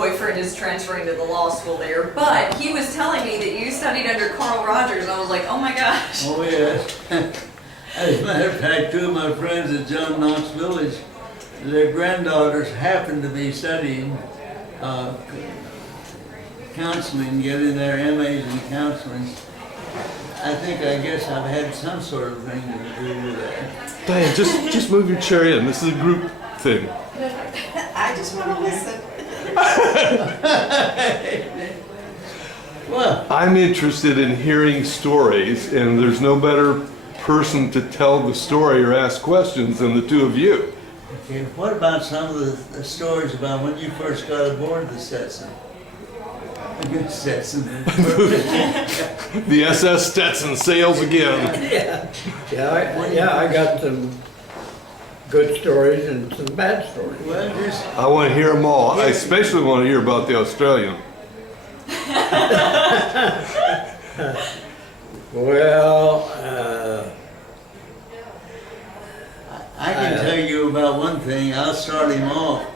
boyfriend is transferring to the law school there, but he was telling me that you studied under Carl Rogers, and I was like, oh my gosh. Oh, yes. As a matter of fact, two of my friends at John Knox Village, their granddaughters happened to be studying counseling, getting their MAs in counseling. I guess I've had some sort of thing to do with that. Diane, just move your chair in. This is a group thing. I just want to listen. Well, I'm interested in hearing stories, and there's no better person to tell the story or ask questions than the two of you. okay, what about some of the stories about when you first got aboard the Stetson? Stetson. The SS Stetson sails again. I got some good stories and some bad stories. Well, just I want to hear them all. I especially want to hear about the Australian. Well, I can tell you about one thing. I'll start him off.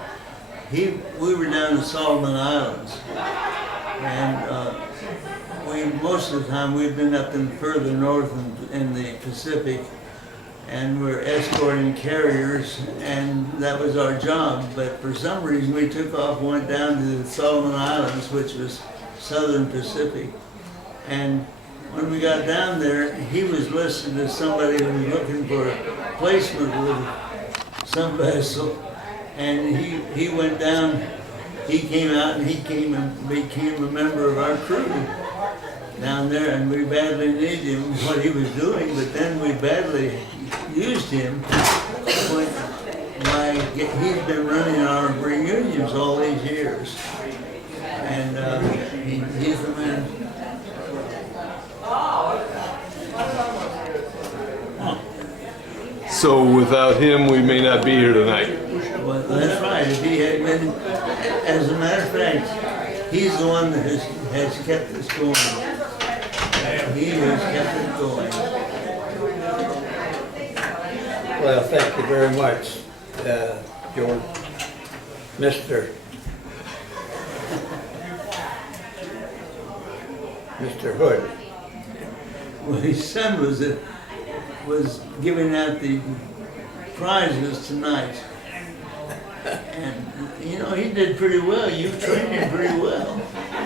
We were down in the Solomon Islands, and most of the time we've been up in further north in the Pacific, and we're escorting carriers, and that was our job. But for some reason we took off and went down to the Solomon Islands, which was southern Pacific, and when we got down there, he was listed as somebody who was looking for a placement with some vessel, and he went down, he came out and he came and became a member of our crew down there, and we badly needed him, what he was doing, but then we badly used him he's been running our reunions all these years, and he's the man. So without him, we may not be here tonight. Well, that's right. If he had been, as a matter of fact, he's the one that has kept us going. He has kept it going. well, thank you very much, George, Mr. Hood. Well, his son was giving out the prizes tonight. And, you know, he did pretty well. You trained him pretty well.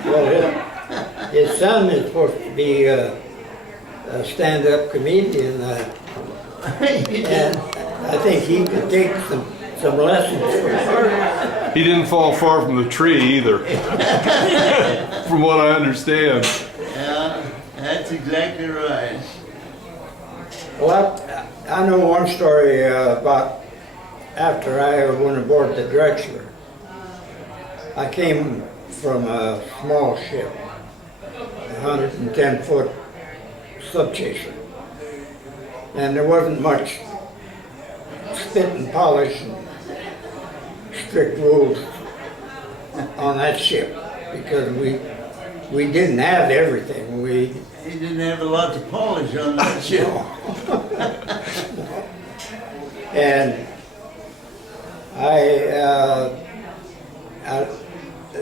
Well, his son is supposed to be a stand-up comedian, and I think he could take some lessons from her. He didn't fall far from the tree either, from what I understand. Yeah, that's exactly right. Well, I know one story about after I went aboard the Drexler. I came from a small ship, 110-foot subchaser, and there wasn't much spit and polish and strict rules on that ship because we didn't have everything. He didn't have a lot to polish on that ship. And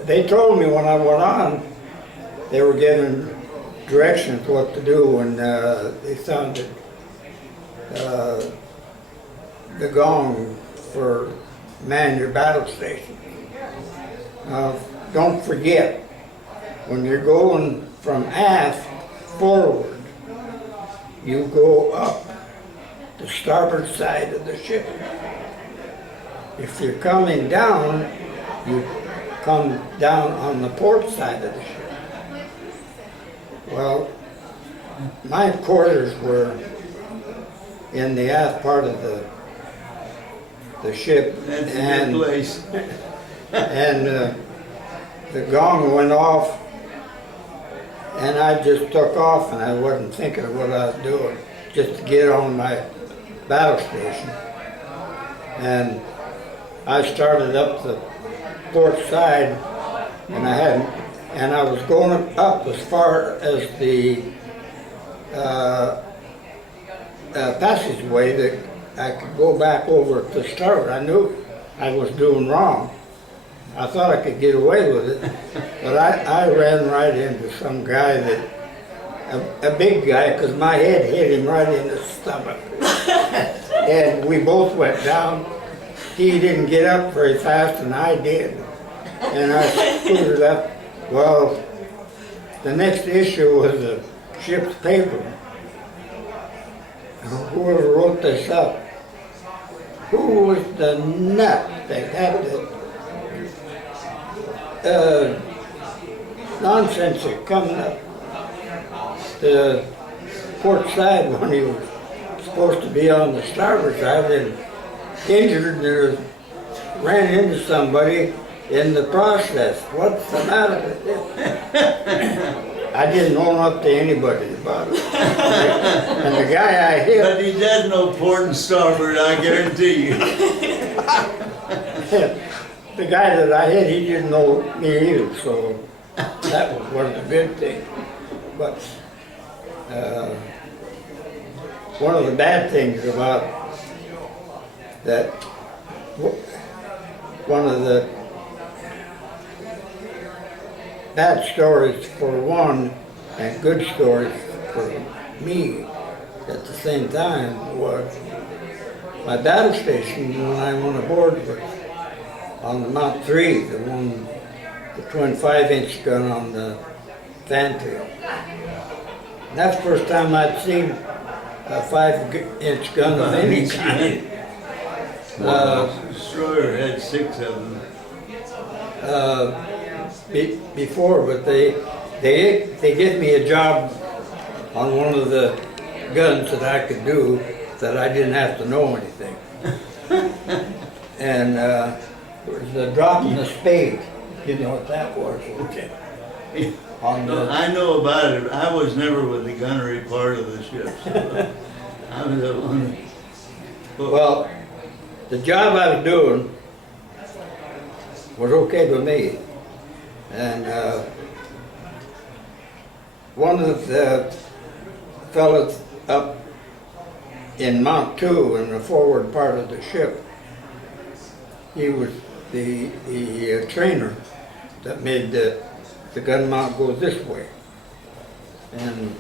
they told me when I went on, they were giving directions what to do when they sounded the gong for man your battle station. Don't forget, when you're going from aft forward, you go up the starboard side of the ship. If you're coming down, you come down on the port side of the ship. Well, my quarters were in the aft part of the ship, That's a and good place. and the gong went off, and I just took off, and I wasn't thinking of what I was doing, just to get on my battle station. And I started up the port side, and I was going up as far as the passageway that I could go back over to starboard. I knew I was doing wrong, I thought I could get away with it, but I ran right into some guy that, a big guy, because my head hit him right in the stomach. And we both went down. He didn't get up very fast, and I did. And I scooted up. Well, the next issue was the ship's paper. Whoever wrote this up, who was the nut that had the nonsense that coming up the port side when he was supposed to be on the starboard side and injured and ran into somebody in the process. What's the matter with this? I didn't own up to anybody about it. And the guy I hit... But he does know port and starboard, I guarantee you. The guy that I hit, he didn't know me either, so that was a good thing. But one of the bad things about that, one of the bad stories for one and good stories for me at the same time was my battle station when I went aboard was on the Mount 3, the twin 5-inch gun on the fantail. And that's the first time I'd seen a 5-inch gun of any kind. Destroyer had 6 of them. Before, but they gave me a job on one of the guns that I could do that I didn't have to know anything. And it was the drop in the spade. You know what that was, okay? I know about it. I was never with the gunnery part of the ship. So I was the one. Well, the job I was doing was okay with me. And one of the fellows up in Mount 2 in the forward part of the ship, he was the trainer that made the gun mount go this way. And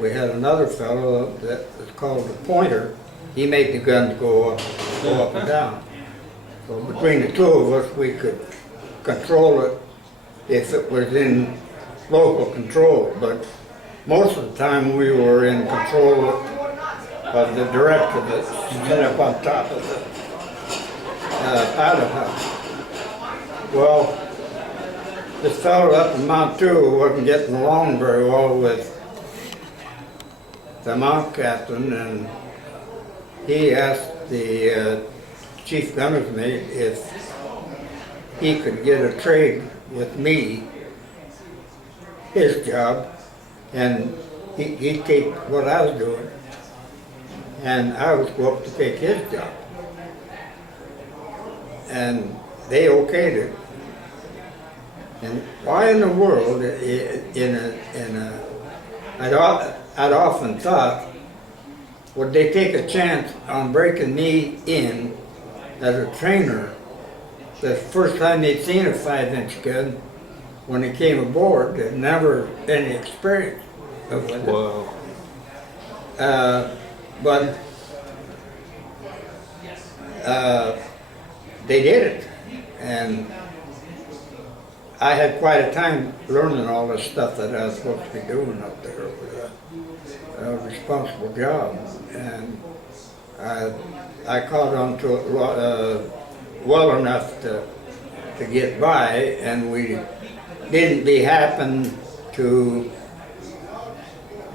we had another fellow that was called the pointer. He made the gun go up and down. So between the two of us, we could control it if it was in local control, but most of the time we were in control of the director that's set up on top of the pilot house. Well, this fellow up in Mount 2 wasn't getting along very well with the mount captain, and he asked the chief gunner's mate if he could get a trade with me, his job, and he'd take what I was doing, and I was go up to take his job. And they okayed it. And why in the world, I'd often thought, would they take a chance on breaking me in as a trainer? The first time they'd seen a 5-inch gun, when they came aboard, they'd never any experience with it. Wow. But they did it, and I had quite a time learning all this stuff that I was supposed to be doing up there. It was a responsible job, and I caught on to it well enough to get by, and we didn't happen to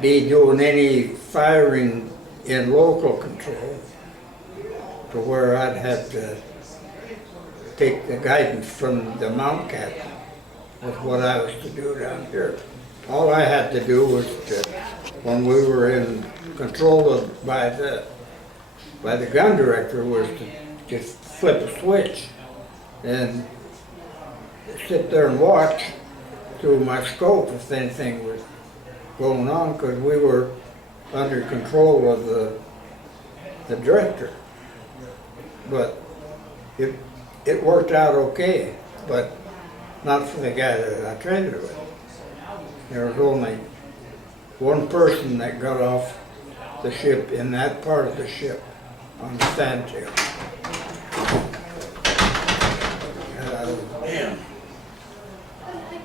be doing any firing in local control to where I'd have to take the guidance from the mount captain with what I was to do down here. All I had to do was to, when we were in control by the gun director, was to just flip a switch and sit there and watch through my scope if anything was going on, because we were under control of the director. But it worked out okay. but not for the guy that I traded with. There was only one person that got off the ship in that part of the ship on the standtail. Damn.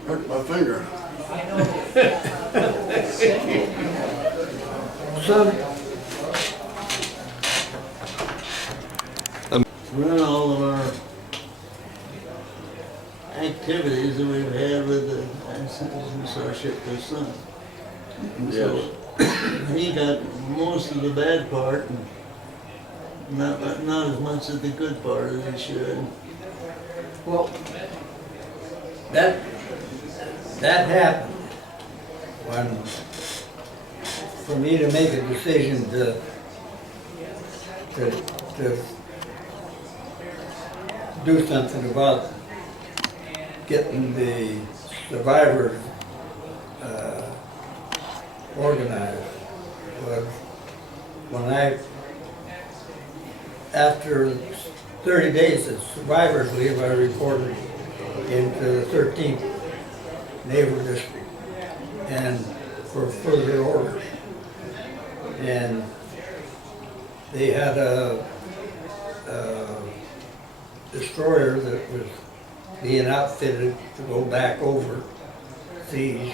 Hurt my finger. Son, Run all of our activities that we've had with the since our ship was sunk. And so he got most of the bad part and not as much of the good part as he should. well, that happened when, for me to make a decision to do something about getting the survivors organized was when after 30 days of survivors leave, I reported into the 13th Naval District and for further orders. And they had a destroyer that was being outfitted to go back over seas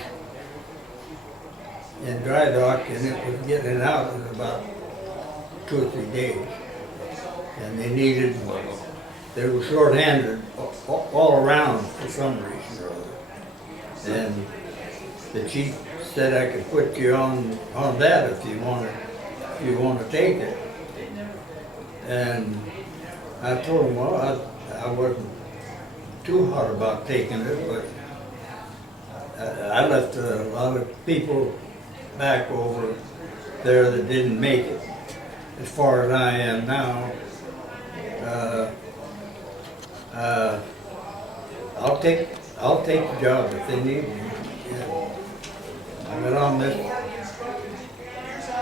in dry dock, and it was getting out in about 2 or 3 days. And they were short-handed all around for some reason or other. And the chief said I could put you on that if you want to take it. And I told him, well, I wasn't too hot about taking it, but I left a lot of people back over there that didn't make it. As far as I am now, I'll take the job if they need me. Yeah. I got on this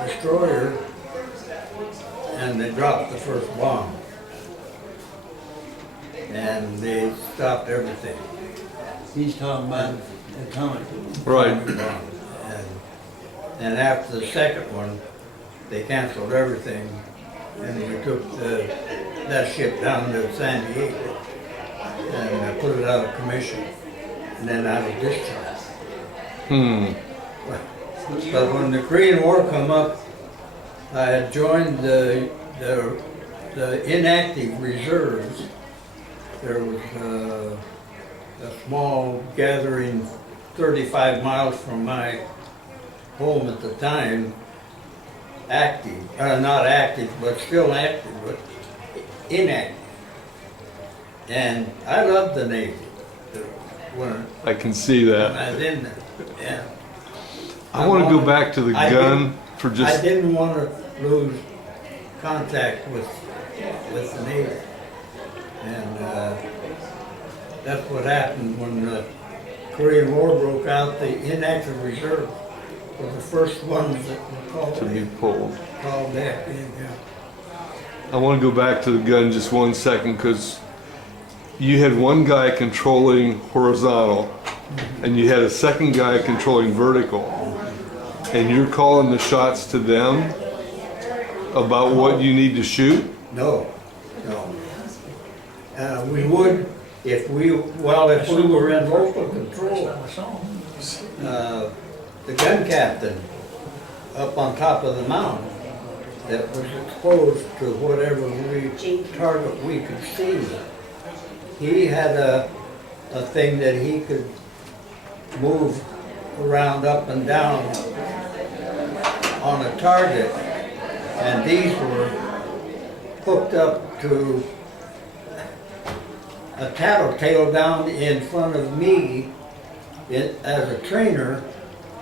destroyer and they dropped the first bomb. And they stopped everything. He's talking about atomic. Right. And after the second one, they canceled everything, and we took that ship down to San Diego and put it out of commission, and then out of discharge. But when the Korean War come up, I had joined the inactive reserves. There was a small gathering 35 miles from my home at the time, not active, but still active, but inactive. And I loved the Navy. I can see When that. I was in there, yeah. I want to go back to the gun for I just, didn't want to lose contact with the Navy. And that's what happened when the Korean War broke out. The inactive reserve were the first ones that were called to be pulled. back in. Yeah. I want to go back to the gun just 1 second because you had one guy controlling horizontal and you had a second guy controlling vertical. And you're calling the shots to them about what you need to shoot? No. We would if we were in local control. The gun captain up on top of the mountain that was exposed to whatever target we could see. He had a thing that he could move around up and down on a target, and these were hooked up to a tattletale down in front of me as a trainer,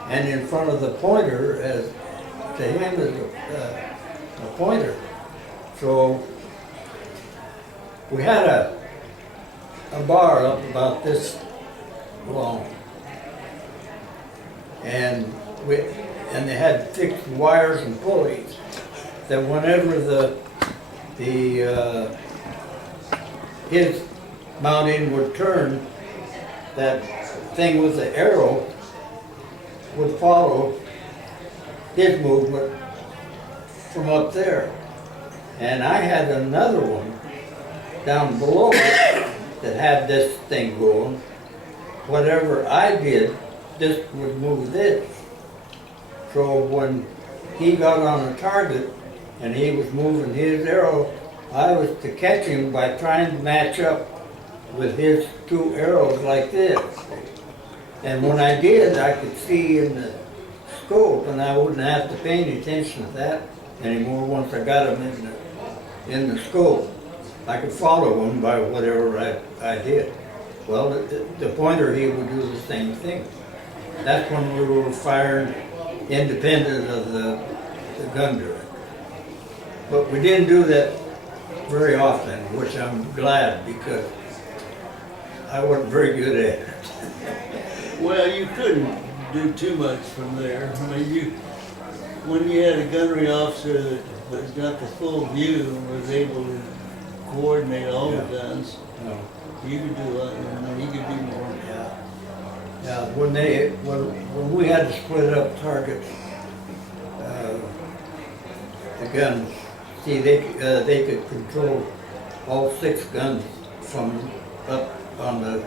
and in front of the pointer as to him as a pointer. So we had a bar up about this long, and they had fixed wires and pulleys that whenever his mounting would turn, that thing with the arrow would follow his movement from up there. And I had another one down below it that had this thing going. Whatever I did, this would move this. So when he got on a target and he was moving his arrow, I was to catch him by trying to match up with his two arrows like this. And when I did, I could see in the scope, and I wouldn't have to pay any attention to that anymore once I got him in the scope. I could follow him by whatever I did. Well, the pointer, he would do the same thing. That's when we were firing independent of the gun director. But we didn't do that very often, which I'm glad, because I wasn't very good at it. Well, you couldn't do too much from there. I mean, when you had a gunnery officer that got the full view and was able to coordinate all the guns, No. you could do a lot, he could do more. Yeah. Yeah, when we had to split up targets, the guns, see, they could control all 6 guns from up on the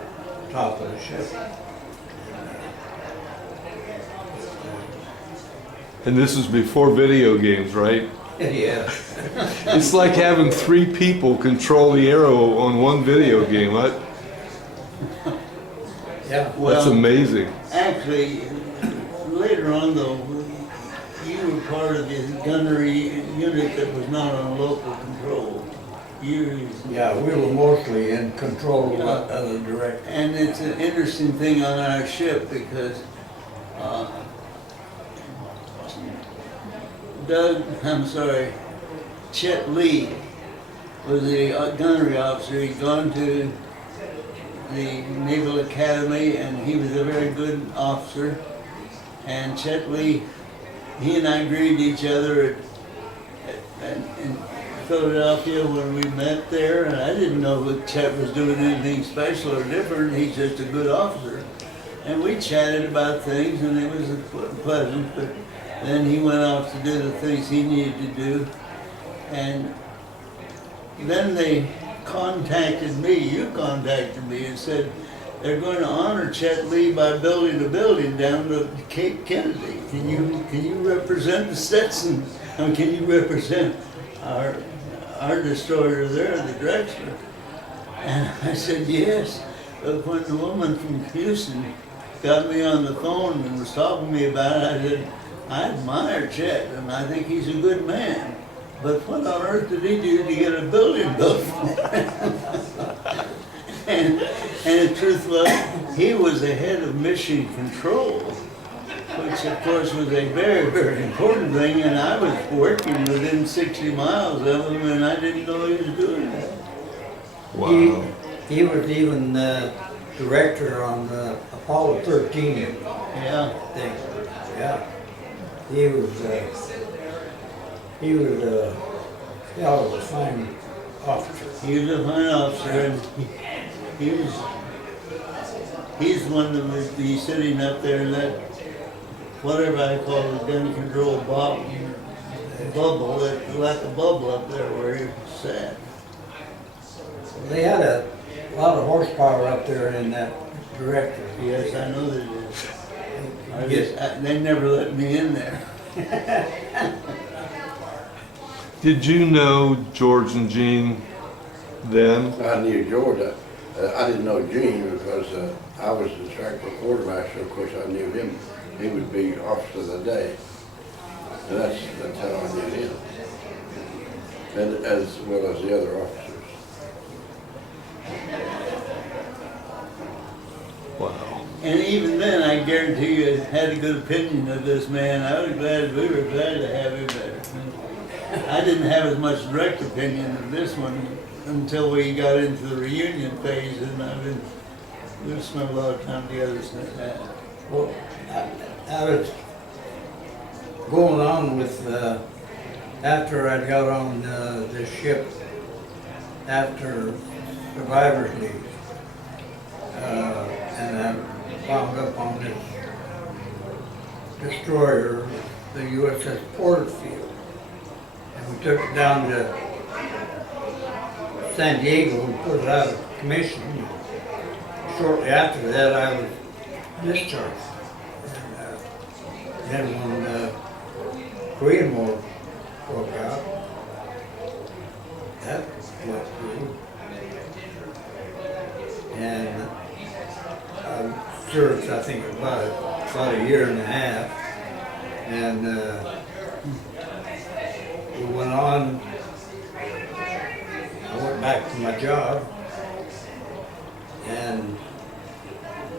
top of the ship. And this was before video games, right? Yeah. It's like having 3 people control the arrow on one video game. Yeah. That's Well, amazing. actually, later on though, you were part of the gunnery unit that was not on local control. Yeah, we were mostly in control of the director. And it's an interesting thing on our ship because Chet Lee was the gunnery officer. He'd gone to the Naval Academy and he was a very good officer. And Chet Lee, he and I greeted each other in Philadelphia when we met there, and I didn't know that Chet was doing anything special or different. He's just a good officer. And we chatted about things and it was pleasant, but then he went off to do the things he needed to do. And then they contacted me, you contacted me and said, they're going to honor Chet Lee by building a building down to Cape Kennedy. Can you represent the Stetson? Can you represent our destroyer there, the Drexler? And I said, yes. But when the woman from Houston got me on the phone and was talking to me about it, I said, I admire Chet and I think he's a good man. But what on earth did he do to get a building built? And the truth was, he was the head of mission control, which of course was a very, very important thing, and I was working within 60 miles of him, and I didn't know he was doing that. Wow. He was even director on the Apollo 13 Yeah. thing. Yeah. He was a hell of a fine officer. He was a fine officer, and he's one that would be sitting up there in that, whatever I call the gun control bubble, that like a bubble up there where he sat. They had a lot of horsepower up there in that director. Yes, I know they did. They never let me in there. Did you know George and Gene then? I knew George. I didn't know Gene because I was the tractor quartermaster. Of course, I knew him. He would be officer of the day. And that's how I knew him. And as well as the other officers. Wow. And even then, I guarantee you, had a good opinion of this man. We were glad to have him there. I didn't have as much direct opinion of this one until we got into the reunion phase, and we've spent a lot of time together since that. Well, I was going on with, after I got on this ship, after survivor's leave, and wound up on this destroyer, the USS Porterfield. And we took it down to San Diego and put it out of commission. Shortly after that, I was discharged. And then when the Korean War broke out, that went through. And I served, I think, about a year and a half. And we went on. I went back to my job, and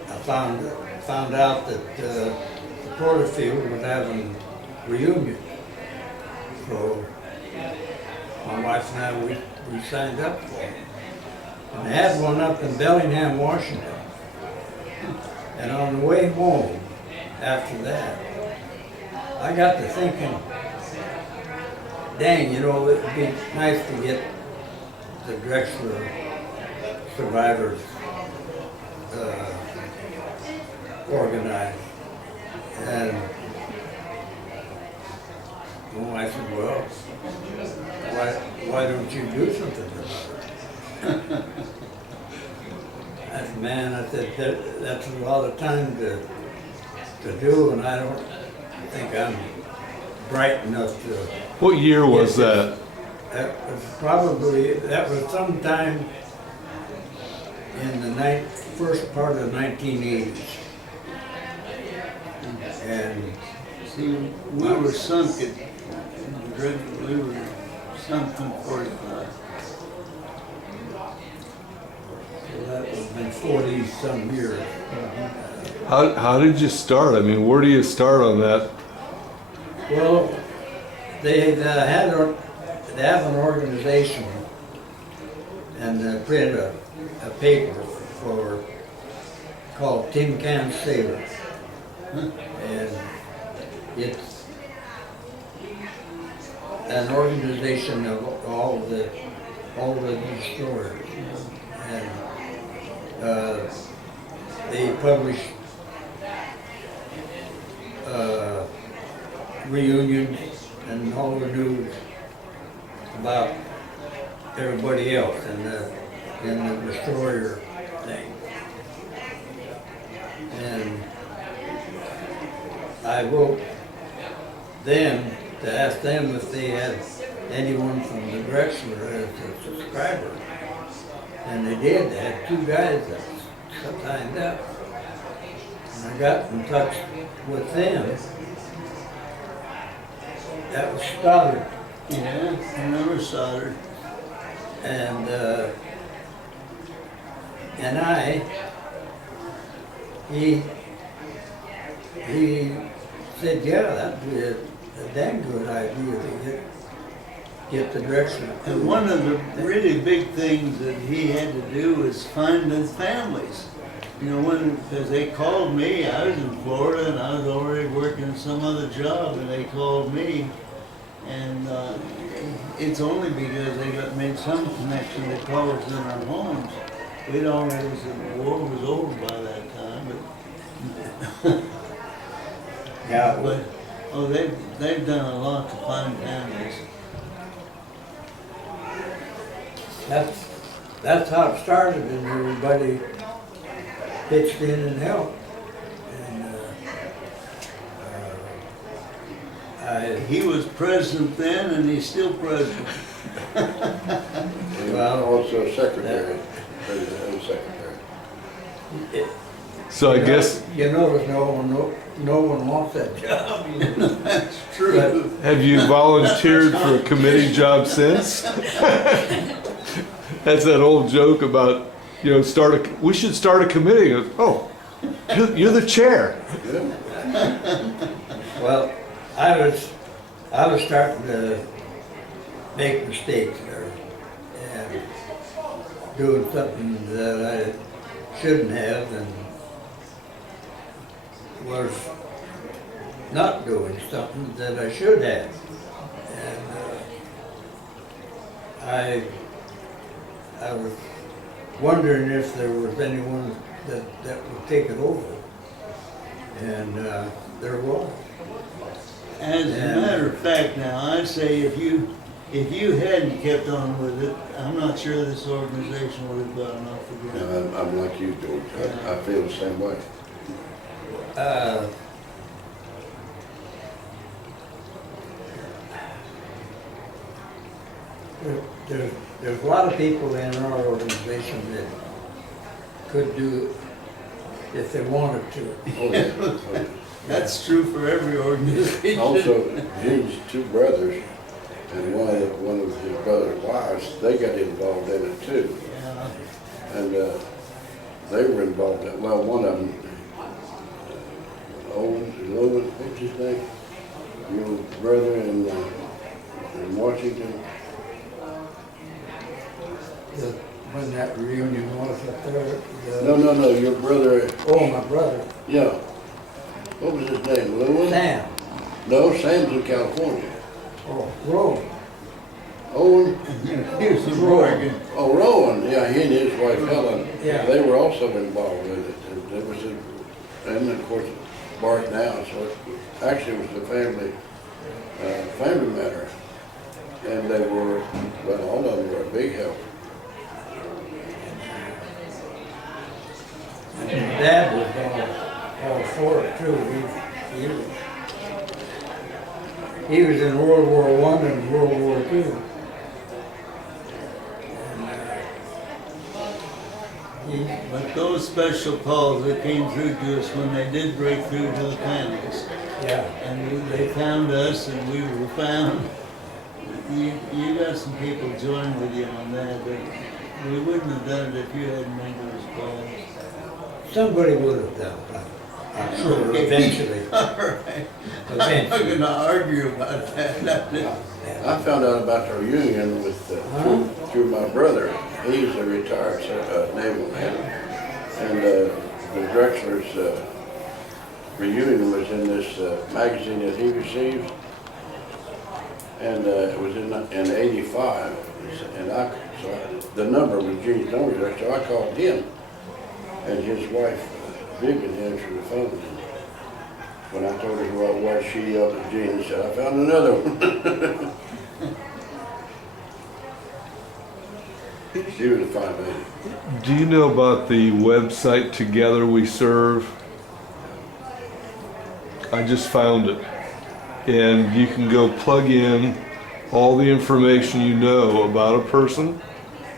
I found out that the Porterfield was having a reunion. So my wife and I, we signed up for it. And they had one up in Bellingham, Washington. And on the way home after that, I got to thinking, dang, you know, it would be nice to get the Drexler survivors organized. And I said, well, why don't you do something about it? I said, man, I said, that's a lot of time to do, and I don't think I'm bright enough to. What year was that? That was sometime in the first part of the 1980s. And See, we were sunk at Drexler, we were sunk in 45. so that would have been 40-some years. How did you start? I mean, where do you start on that? Well, they have an organization and print a paper called Tin Can Sailors. And it's an organization of all the destroyers. And they publish reunions and all the news about everybody else in the destroyer thing. And I wrote them to ask them if they had anyone from the Drexler as a subscriber. And they did. They had 2 guys that signed up. And I got in touch with them. That was Stoddard. Yeah, I remember Stoddard. And he said, yeah, that'd be a dang good idea to get the Drexler. And one of the really big things that he had to do was find his families. You know, because they called me, I was in Florida and I was already working some other job, and they called me. And it's only because they made some connection. They called us in our homes. We'd already, the war was over by that time. But Yeah, but they've done a lot to find families. that's how it started, and everybody pitched in and helped. And He was president then, and he's still president. And Well, also secretary, president and secretary. So I guess, you notice no one wants that job. That's true. have you volunteered for a committee job since? That's that old joke about, you know, we should start a committee. Oh, you're the chair. Good. Well, I was starting to make mistakes there and doing something that I shouldn't have, and was not doing something that I should have. And I was wondering if there was anyone that would take it over. And there was. As a matter of fact now, I say if you hadn't kept on with it, I'm not sure this organization would have gotten off the ground. And I'm like you, George. I feel the same way. There's a lot of people in our organization that could do it if they wanted to. Oh, yeah. Oh, yeah. That's true for every organization. Also, Gene's two brothers and one of his brother's wives, they got involved in it too. Yeah. And they were involved in, well, one of them, Owen, what's his name? Your brother in Washington. When that reunion was up there. No, your brother, Oh, my brother, yeah. What was his name, Lewin? Sam. No, Sam's in California. Oh, Rowan. Owen? Here's the Oregon. Oh, Rowan, yeah, he and his wife Helen, Yeah. they were also involved with it. And it was, and of course, Bart now, so it actually was a family matter. And they were, well, all of them were a big help. And Dad was all for it too. He was in World War I and World War II. But those special calls that came through to us when they did break through to the panels, Yeah. and they found us and we were found. You got some people join with you on that, but we wouldn't have done it if you hadn't made those calls. Somebody would have done it, I'm sure, eventually. All right. I'm not Eventually. gonna argue about that. I found out about the reunion with, through my brother. He's a retired naval man. And the Drexler's reunion was in this magazine that he received. And it was in '85. And the number was Gene's number, so I called him. And his wife, Vivian, answered the phone. And when I told her who I was, she yelled at Gene and said, I found another one. She was a fine lady. Do you know about the website Together We Serve? I just found it. And you can go plug in all the information you know about a person,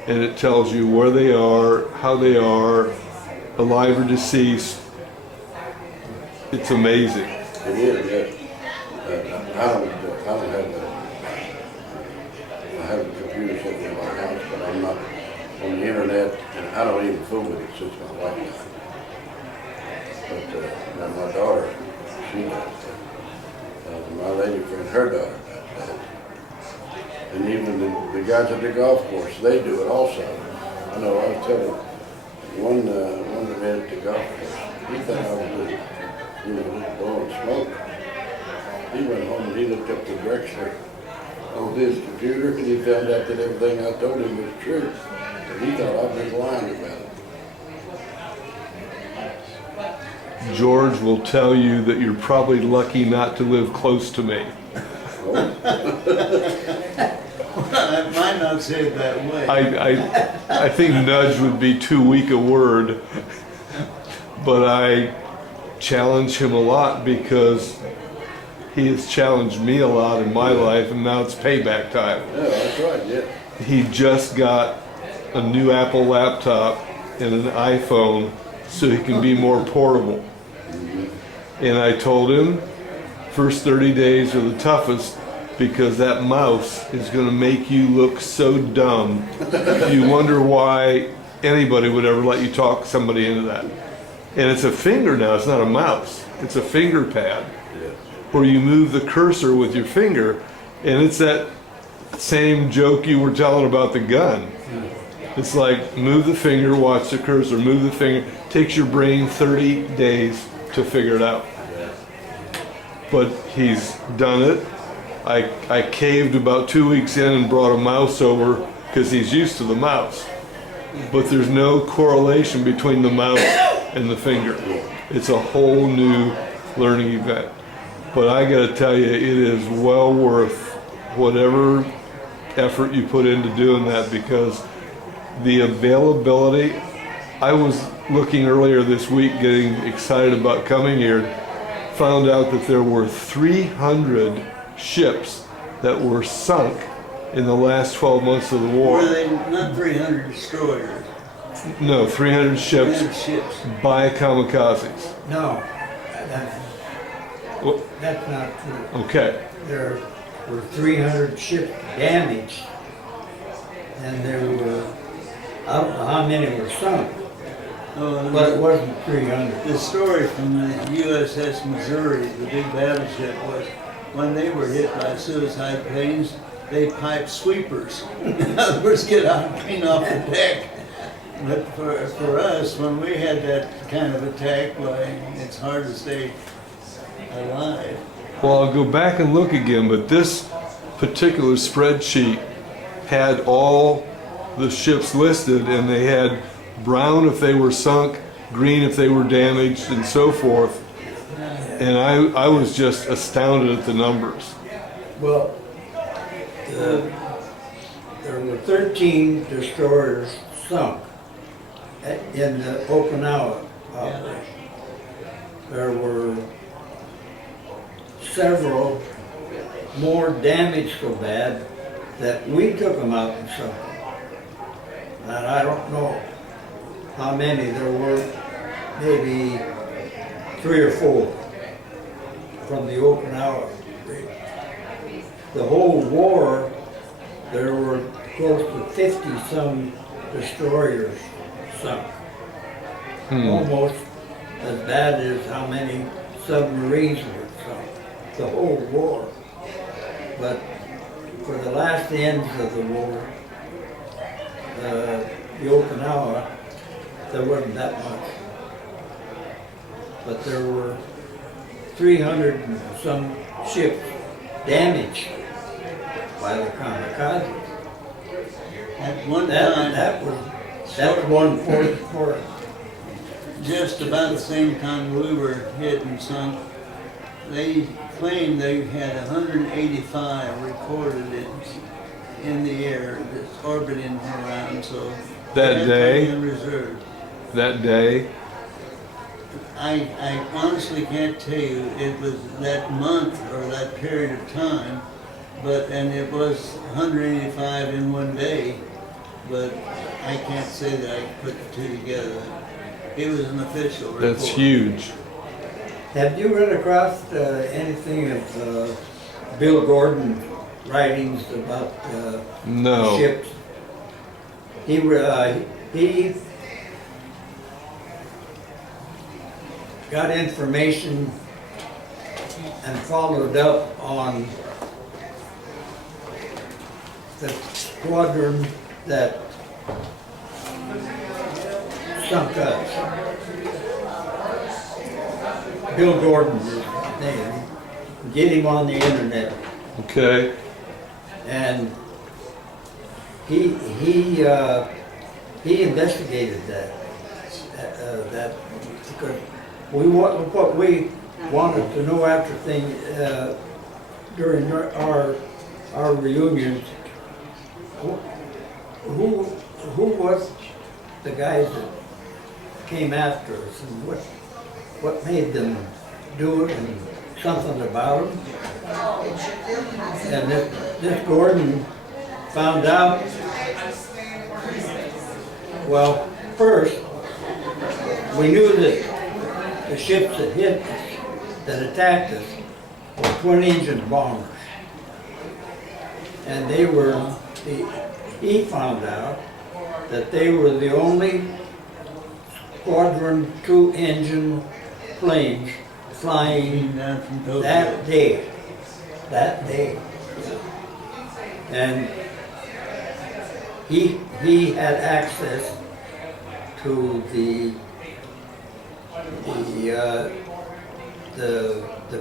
and it tells you where they are, how they are, alive or deceased. It's amazing. It is, yes. I have a computer sitting in my house, but I'm not on the internet, and I don't even fool with it since my wife died. But now my daughter, she does that. My lady friend, her daughter does that. And even the guys at the golf course, they do it also. I know, I was telling one that met at the golf course, he thought I was just blowing smoke. He went home and he looked up the Drexler on his computer and he found out that everything I told him was true. And he thought I was lying about it. George will tell you that you're probably lucky not to live close to me. I might not say it that way. I think nudge would be too weak a word, but I challenge him a lot because he has challenged me a lot in my life, and now it's payback time. Yeah, that's right, yeah. He just got a new Apple laptop and an iPhone so he can be more portable. And I told him, first 30 days are the toughest because that mouse is going to make you look so dumb. You wonder why anybody would ever let you talk somebody into that. And it's a finger now, it's not a mouse. It's a finger pad where you move the cursor with your finger, and it's that same joke you were telling about the gun. It's like move the finger, watch the cursor, move the finger. Takes your brain 30 days to figure it out. But he's done it. I caved about 2 weeks in and brought a mouse over because he's used to the mouse. But there's no correlation between the mouse and the finger. It's a whole new learning event. But I got to tell you, it is well worth whatever effort you put into doing that, because the availability, I was looking earlier this week, getting excited about coming here, found out that there were 300 ships that were sunk in the last 12 months of the war. Were they not 300 destroyers? No, 300 ships 300 ships. by kamikazes. No, that's, Well, that's not true. okay, There were 300 ships damaged, and there were, I don't know how many were sunk, Oh, but it wasn't 300. the story from the USS Missouri, the big battleship, was when they were hit by suicide planes, they piped sweepers. In other words, get out and clean off the deck. But for us, when we had that kind of attack, why, it's hard to stay alive. well, I'll go back and look again, but this particular spreadsheet had all the ships listed, and they had brown if they were sunk, green if they were damaged, and so forth. And I was just astounded at the numbers. Well, there were 13 destroyers sunk in the Okinawa operation. There were several more damaged so bad that we took them out and sunk them. And I don't know how many there were, maybe 3 or 4 from the Okinawa region. The whole war, there were close to 50-some destroyers sunk. Almost as bad as how many submarines were sunk, the whole war. But for the last ends of the war, the Okinawa, there wasn't that much. But there were 300 and some ships damaged by the kamikazes. At one time, That's one for just about the same time we were hit and sunk, they claimed they had 185 recorded in the air that's orbiting around, so. That day? In reserve. That day, I honestly can't tell you, it was that month or that period of time, and it was 185 in one day, but I can't say that I put the two together. It was an official report. that's huge. Have you run across anything of Bill Gordon writings about No. ships? He got information and followed up on the squadron that sunk us. Bill Gordon is his name. Get him on the internet. Okay, And he investigated that because what we wanted to know after during our reunions, who was the guys that came after us, and what made them do it, and something about them. And this Gordon found out, well, first, we knew that the ships that hit us, that attacked us, were twin-engine bombers. And he found out that they were the only Squadron 2-engine planes flying Down from Tokyo. that day. And he had access to the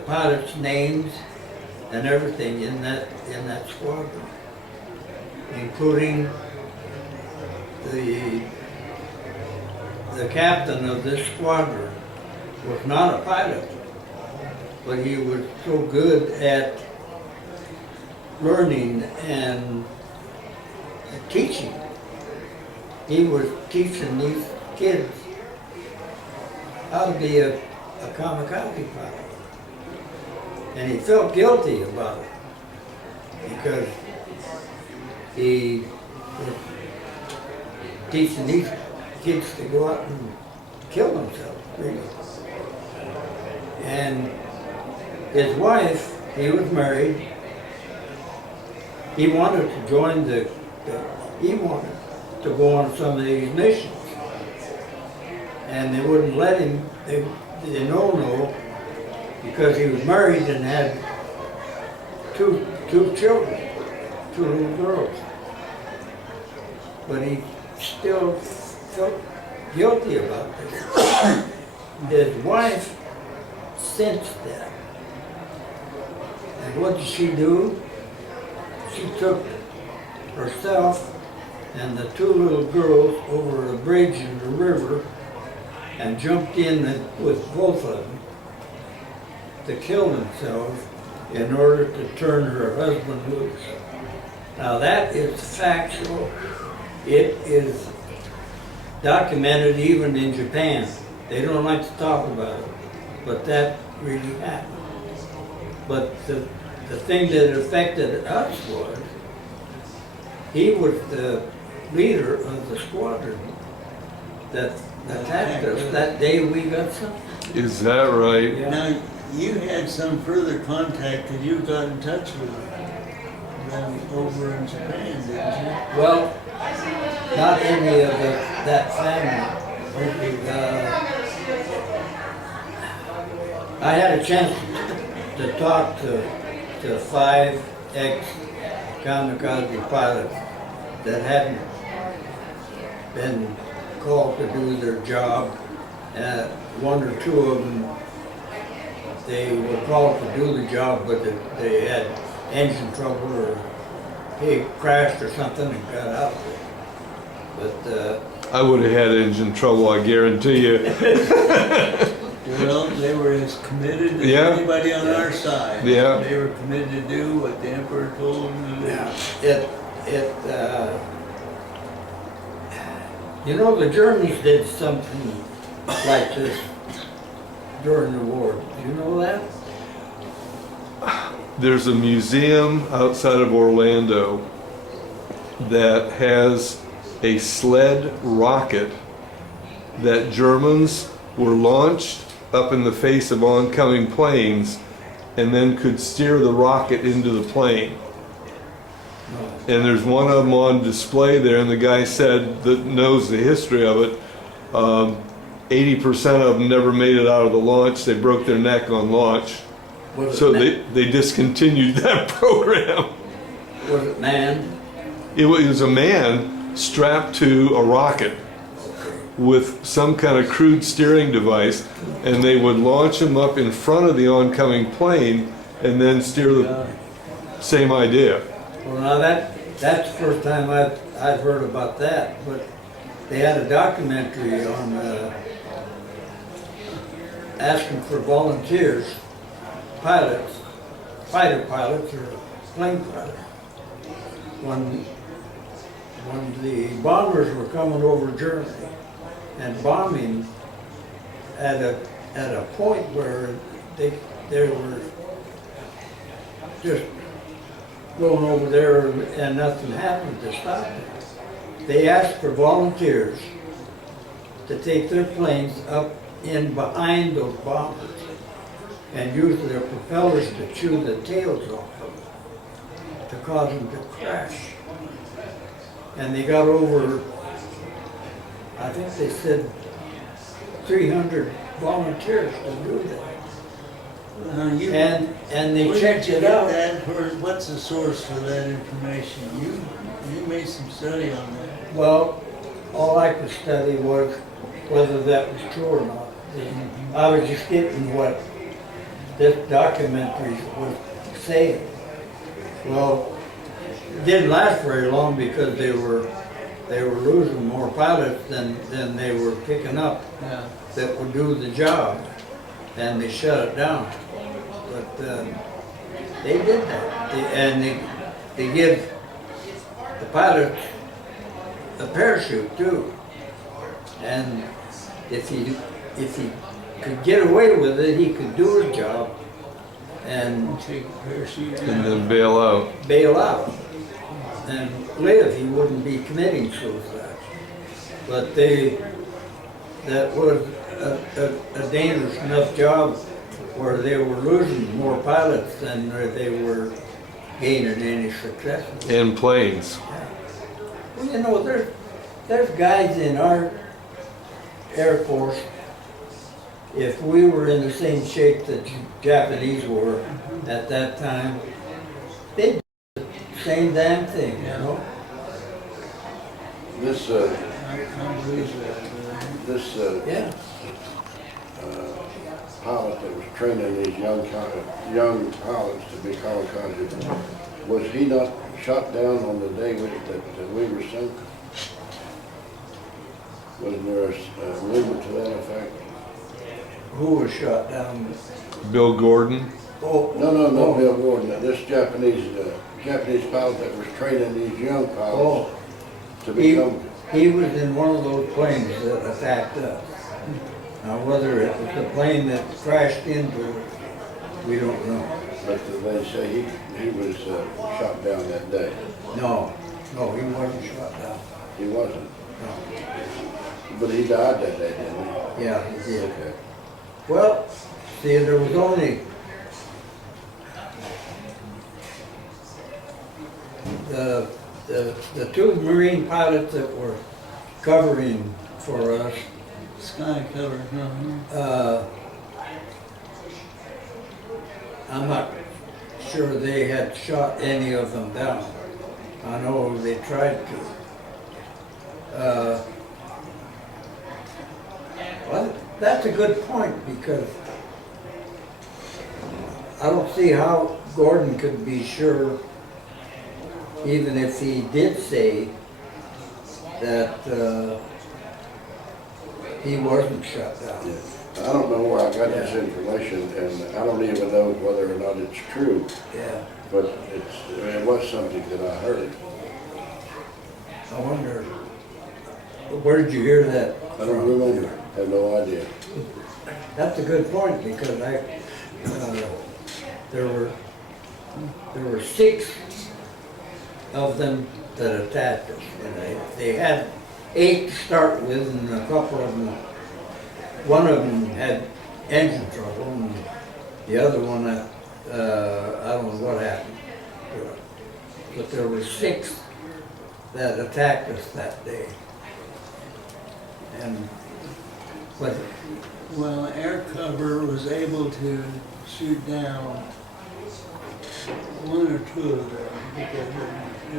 pilots' names and everything in that squadron, including the captain of this squadron was not a pilot. but he was so good at learning and teaching. He was teaching these kids how to be a kamikaze pilot. And he felt guilty about it because he was teaching these kids to go out and kill themselves, really. And his wife, he was married, he wanted to join he wanted to go on some of these missions. And they wouldn't let him, they no, because he was married and had two children, two little girls. But he still felt guilty about this. His wife sensed that. And what did she do? She took herself and the two little girls over a bridge in the river and jumped in with both of them to kill themselves in order to turn her husband loose. Now that is factual. It is documented even in Japan. They don't like to talk about it, but that really happened. But the thing that affected us was he was the leader of the squadron that attacked us that day we got something. Is that right? Yeah. Now, you had some further contact that you got in touch with them over in Japan, didn't you? Well, not any of that family. I had a chance to talk to 5 ex-kamikaze pilots that hadn't been called to do their job. One or two of them, they were called to do the job, but they had engine trouble or he crashed or something and got out. But I would have had engine trouble, I guarantee you. Well, they were as committed as Yeah. anybody on our side. Yeah. They were committed to do what the emperor told them to do. You know, the Germans did something like this during the war. Do you know that? There's a museum outside of Orlando that has a sled rocket that Germans were launched up in the face of oncoming planes and then could steer the rocket into the plane. And there's one of them on display there, and the guy said that knows the history of it, 80% of them never made it out of the launch. They broke their neck on launch. So they discontinued that program. Was it manned? It was a man strapped to a rocket with some kind of crude steering device, and they would launch him up in front of the oncoming plane and then steer the same idea. Well, now that's the first time I've heard about that, but they had a documentary on asking for volunteers, pilots, fighter pilots or plane pilots. When the bombers were coming over Germany and bombing at a point where they were just going over there and nothing happened to stop it. They asked for volunteers to take their planes up in behind those bombers and use their propellers to chew the tails off of them to cause them to crash. And they got over, I think they said 300 volunteers to do that. And they Where checked did you it get out. that? What's the source for that information? You made some study on that. Well, all I could study was whether that was true or not. I was just getting what this documentary was saying. Well, it didn't last very long because they were losing more pilots than they were picking up that would do the job, and they shut it down. But they did that, and they give the pilots a parachute too. And if he could get away with it, he could do his job and Take a parachute. And then bail out. bail out and live. He wouldn't be committing suicide. But that was a dangerous enough job where they were losing more pilots than they were gaining any success. And planes. Well, you know, there's guys in our Air Force, if we were in the same shape that Japanese were at that time, they'd do the same damn thing, you know? This, I can't believe that. this Yeah. pilot that was training these young pilots to be kamikaze, was he not shot down on the day that we were sunk? Wasn't there a rumor to that effect? Who was shot down? Bill Gordon. Oh, No, Bill Gordon. This Japanese pilot that was training these young pilots to become. He was in one of those planes that attacked us. Now, whether it was the plane that crashed into it, we don't know. But they say he was shot down that day. No, he wasn't shot down. He wasn't. No. But he died that day, didn't he? Yeah, he did. Okay. Well, see, there was only the two Marine pilots that were covering for us. Sky cover, huh? I'm not sure they had shot any of them down. I know they tried to. Well, that's a good point, because I don't see how Gordon could be sure, even if he did say that he wasn't shut down. Yeah. I don't know where I got this information, and I don't even know whether or not it's true, Yeah, but it was something that I heard. I wonder, where did you hear that I don't from? remember. I have no idea. That's a good point, because there were 6 of them that attacked us. And they had 8 to start with, and a couple of them, one of them had engine trouble, and the other one, I don't know what happened to it. But there were 6 that attacked us that day. And but Well, air cover was able to shoot down 1 or 2 of them because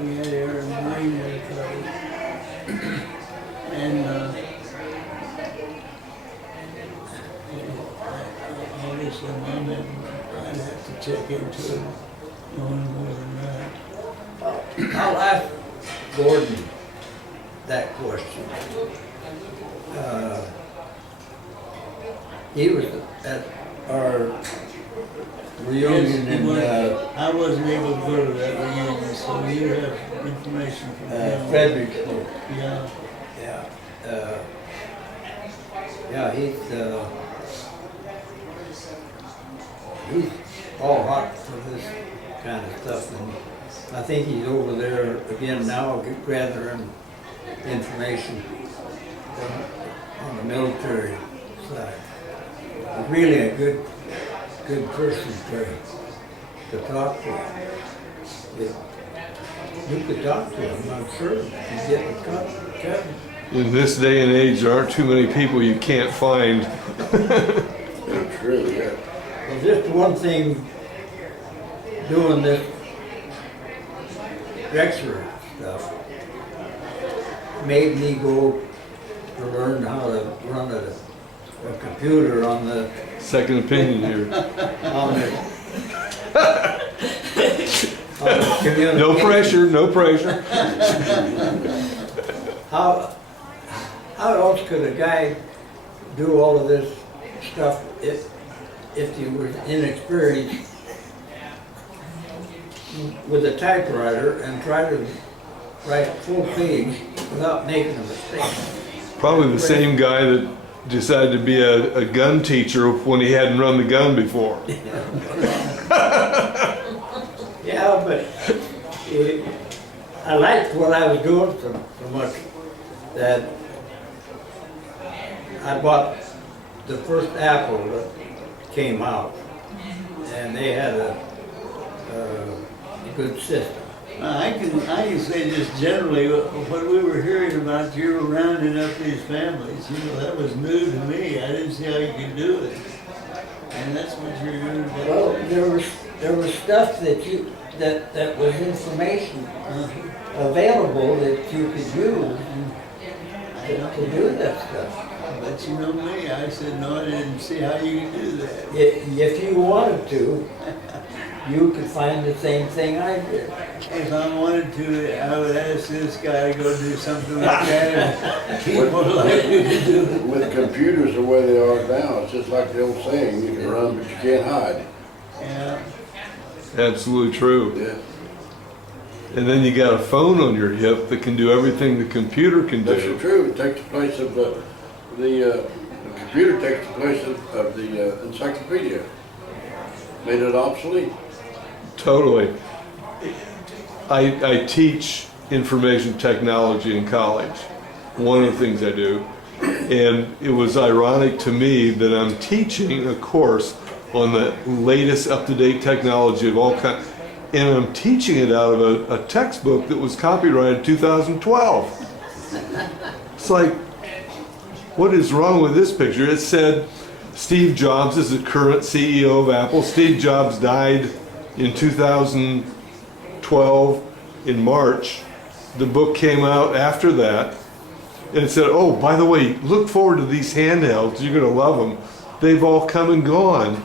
we had air and marine air cover. And obviously my men, I'd have to check into it, knowing more than that. I'll ask Gordon that question. He was at our reunion Yes, in I wasn't able to go to that reunion, so you have information from him. Fredericksburg. Yeah. Yeah. Yeah, he's all hot for this kind of stuff, and I think he's over there again now gathering information on the military side. He's really a good person to talk to. If you could talk to him, I'm sure you get in touch. In this day and age, there aren't too many people you can't find. It's true, yeah. Well, just one thing, doing this Drexler stuff made me go to learn how to run a computer on the Second opinion here. on the communication. No pressure, no pressure. How else could a guy do all of this stuff if you were inexperienced with a typewriter and try to write a full page without making a mistake. Probably the same guy that decided to be a gun teacher when he hadn't run the gun before. Yeah, but I liked what I was doing so much that I bought the first Apple that came out, and they had a good system. I can say just generally, what we were hearing about you were rounding up these families, you know, that was new to me. I didn't see how you could do it. And that's what you're doing today. Well, there was stuff that was information available that you could use to do that stuff. But you know me, I said, no, I didn't see how you could do that. If you wanted to, you could find the same thing I did. If I wanted to, I would ask this guy to go do something like that, and he would like you to do it. With computers the way they are now, it's just like the old saying, you can run, but you can't hide. Yeah. Absolutely true. Yeah, And then you got a phone on your hip that can do everything the computer can that's do. true. It takes the place of the computer takes the place of the encyclopedia. Made it obsolete. Totally. I teach information technology in college. One of the things I do. And it was ironic to me that I'm teaching a course on the latest up-to-date technology of all kinds. And I'm teaching it out of a textbook that was copyrighted 2012. It's like, what is wrong with this picture? It said, Steve Jobs is the current CEO of Apple. Steve Jobs died in 2012 in March. The book came out after that. And it said, oh, by the way, look forward to these handhelds. You're going to love them. They've all come and gone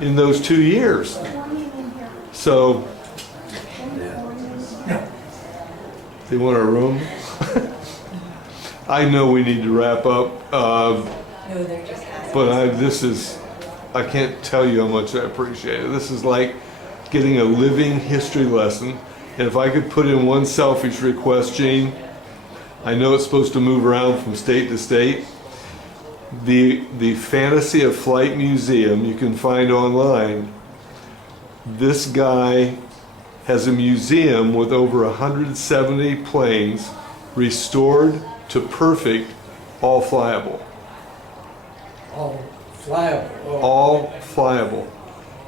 in those 2 years. So, they want a room? I know we need to wrap up. No, they're just asking. But I can't tell you how much I appreciate it. This is like getting a living history lesson. And if I could put in one selfish request, Gene, I know it's supposed to move around from state to state. The Fantasy of Flight Museum you can find online. This guy has a museum with over 170 planes restored to perfect, all flyable. All flyable. All flyable.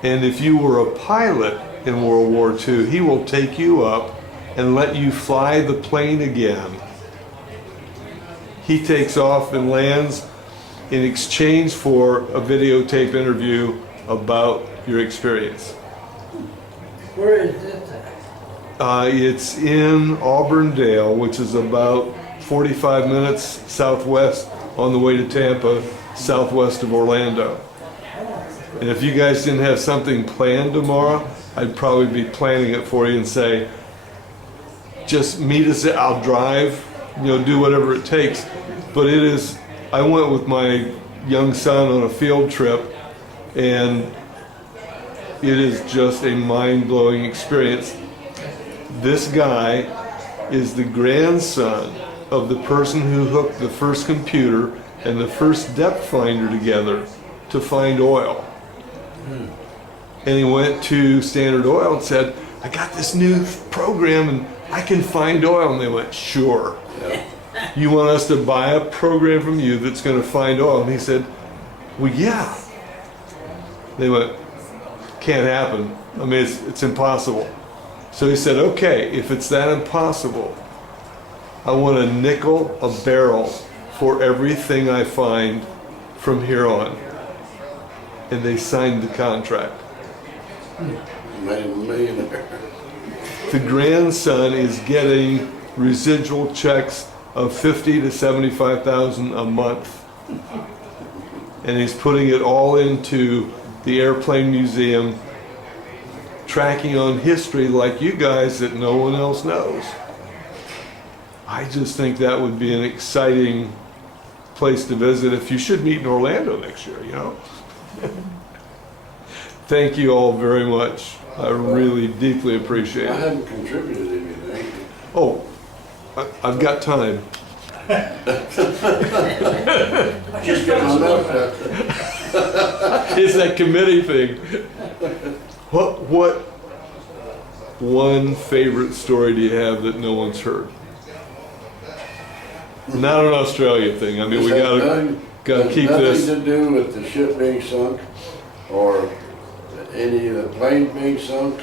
And if you were a pilot in World War II, he will take you up and let you fly the plane again. He takes off and lands in exchange for a videotape interview about your experience. Where is this at? It's in Auburndale, which is about 45 minutes southwest on the way to Tampa, southwest of Orlando. And if you guys didn't have something planned tomorrow, I'd probably be planning it for you and say, just meet us, I'll drive, do whatever it takes. But I went with my young son on a field trip, and it is just a mind-blowing experience. This guy is the grandson of the person who hooked the first computer and the first depth finder together to find oil. And he went to Standard Oil and said, I got this new program and I can find oil. And they went, sure. Yeah. You want us to buy a program from you that's going to find oil? And he said, well, yeah. They went, can't happen. I mean, it's impossible. So he said, okay, if it's that impossible, I want a nickel a barrel for everything I find from here on. And they signed the contract. Made him a millionaire. The grandson is getting residual checks of $50,000 to $75,000 a month. And he's putting it all into the airplane museum, tracking on history like you guys that no one else knows. I just think that would be an exciting place to visit if you should meet in Orlando next year, Thank you all very much. I really deeply appreciate I it. haven't contributed anything. Oh, I've got time. Just get my mouth shut. It's that committee thing. What one favorite story do you have that no one's heard? Not an Australia thing. I mean, we This has gotta keep nothing this. to do with the ship being sunk or any of the planes being sunk.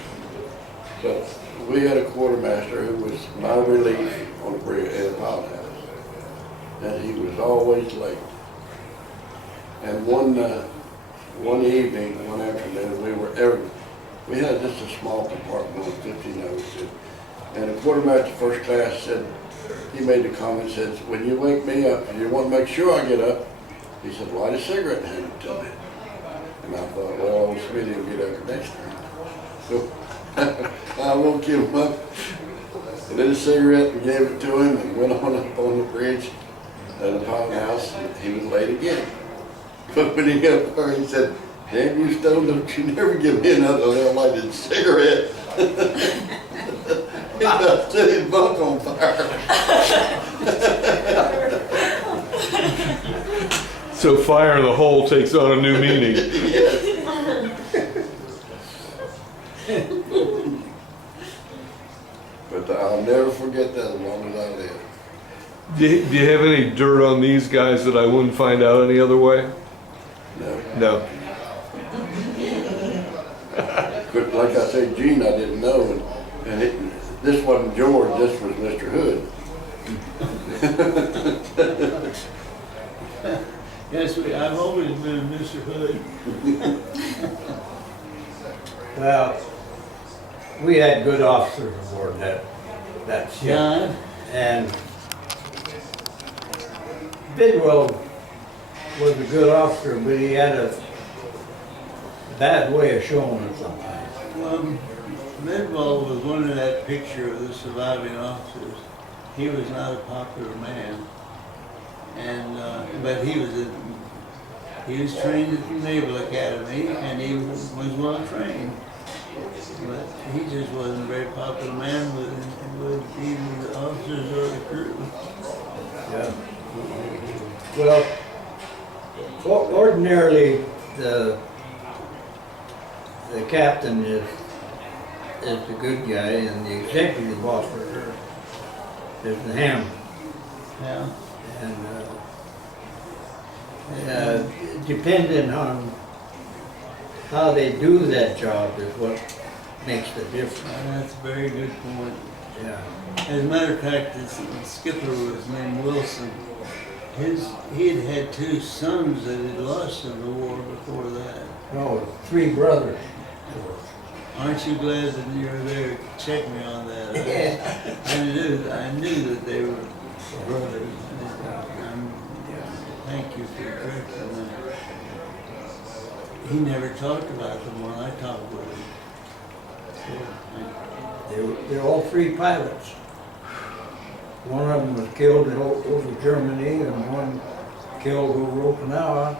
But we had a quartermaster who was my relief on the brig at a pilot house, and he was always late. And one evening, one afternoon, we had just a small compartment with 15 of us, and the quartermaster first class said, he made the comment, says, when you wake me up, and you want to make sure I get up, he said, light a cigarette and hand it to me. And I thought, well, old Smitty will get up next time. So I woke him up, lit a cigarette and gave it to him, and went on up on the bridge at the pilot house, and he was late again. But when he got there, he said, damn you Stone, don't you never give me another little lighted cigarette. He about set his bunk on fire. So fire in the hole takes on a new meaning. But I'll never forget that as long as I live. Do you have any dirt on these guys that I wouldn't find out any other way? No. No. But like I said, Gene, I didn't know, and this wasn't George, this was Mr. Hood. Yes, I've always been Mr. Hood. Well, we had good officers aboard that ship. John? And Bidwell was a good officer, but he had a bad way of showing it sometimes. Naval was one of that picture of the surviving officers. He was not a popular man, and but he was trained at the Naval Academy, and he was well trained. But he just wasn't a very popular man with either the officers or the crew. Yeah. Well, ordinarily the captain is the good guy, and the executive officer is the ham. Yeah. And depending on how they do that job is what makes the difference. That's a very good point. Yeah. As a matter of fact, the skipper was named Wilson. He had had 2 sons that had lost in the war before that. No, 3 brothers. Aren't you glad that you were there to check me on that? Yeah. I knew that they were brothers. Thank you for correcting that. He never talked about them when I talked with him. They're all 3 pilots. One of them was killed over Germany, and one killed over Okinawa,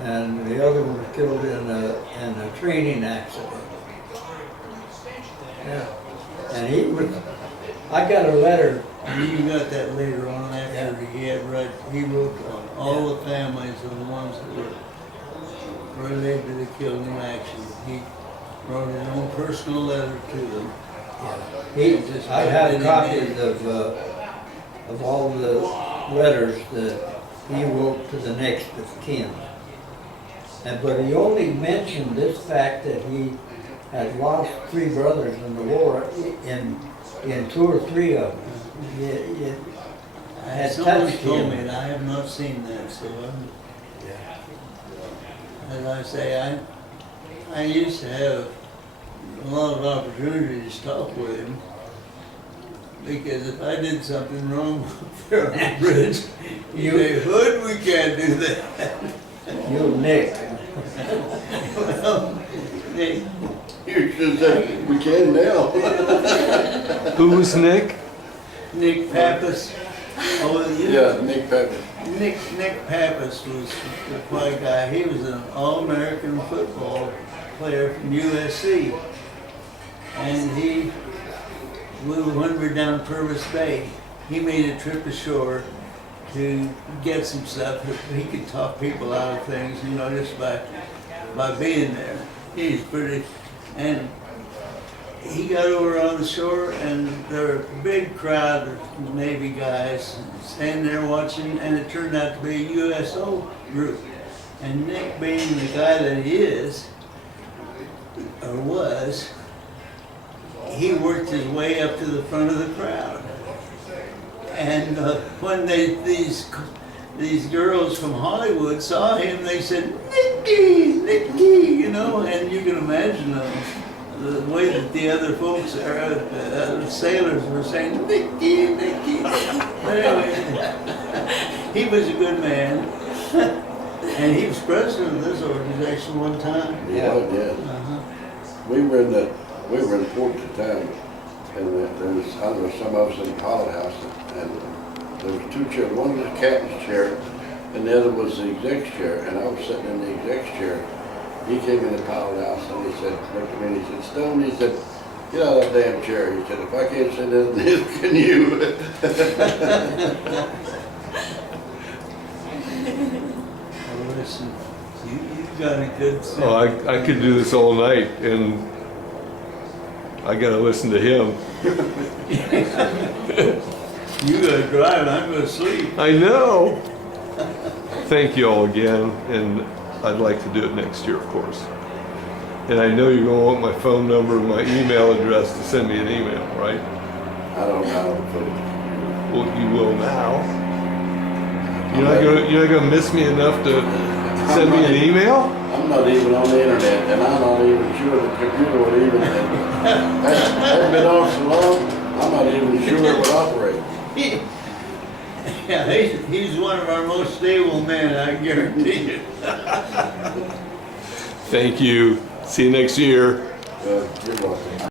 and the other one was killed in a training accident. Yeah. And I got a letter. You got that later on after he wrote on all the families of the ones that were related to the killed in action. He wrote his own personal letter to them. I have copies of all the letters that he wrote to the next of kin. But he only mentioned this fact that he had lost 3 brothers in the war, in 2 or 3 of them. It had Someone touched told him. me, and I have not seen that, so as I say, I used to have a lot of opportunities to talk with him, because if I did something wrong there on the bridge, he'd say, Hood, we can't do that. You Nick. Well, Nick, You should say, we can now. Who was Nick? Nick Pappas. Oh, Yeah, Nick Pepper. Nick Pappas was the white guy. He was an All-American football player from USC. And when we were down Purvis Bay, he made a trip ashore to get some stuff. He could talk people out of things, you know, just by being there. He's pretty, and he got over on the shore, and there were a big crowd of Navy guys standing there watching, and it turned out to be a USO group. And Nick, being the guy that he is, or was, he worked his way up to the front of the crowd. And when these girls from Hollywood saw him, they said, "Nicky, Nicky," you know, and you can imagine the way that the other folks, the sailors were saying, "Nicky, Nicky." But anyway, he was a good man. And he was president of this organization one time. Yeah, yeah. We were in Port at the time, and there was, I don't know, some of us in the pilot house, and there was two chairs. One was the captain's chair, and the other was the exec's chair. And I was sitting in the exec's chair. He came in the pilot house, and he said, looked at me, and he said, "Stone," he said, "get out of that damn chair." He said, "If I can't sit in this, can you?" Listen, you got a good sense. Oh, I could do this all night, and I gotta listen to him. You gotta drive, I'm gonna sleep. I know. Thank you all again, and I'd like to do it next year, of course. And I know you're gonna want my phone number and my email address to send me an email, right? I don't know. Well, you will now. You're not gonna miss me enough to send me an email? I'm not even on the internet, and I'm not even sure the computer would even, I've been on so long, I'm not even sure it would operate. Yeah, he's one of our most stable men, I guarantee you. Thank you. See you next year. You're welcome.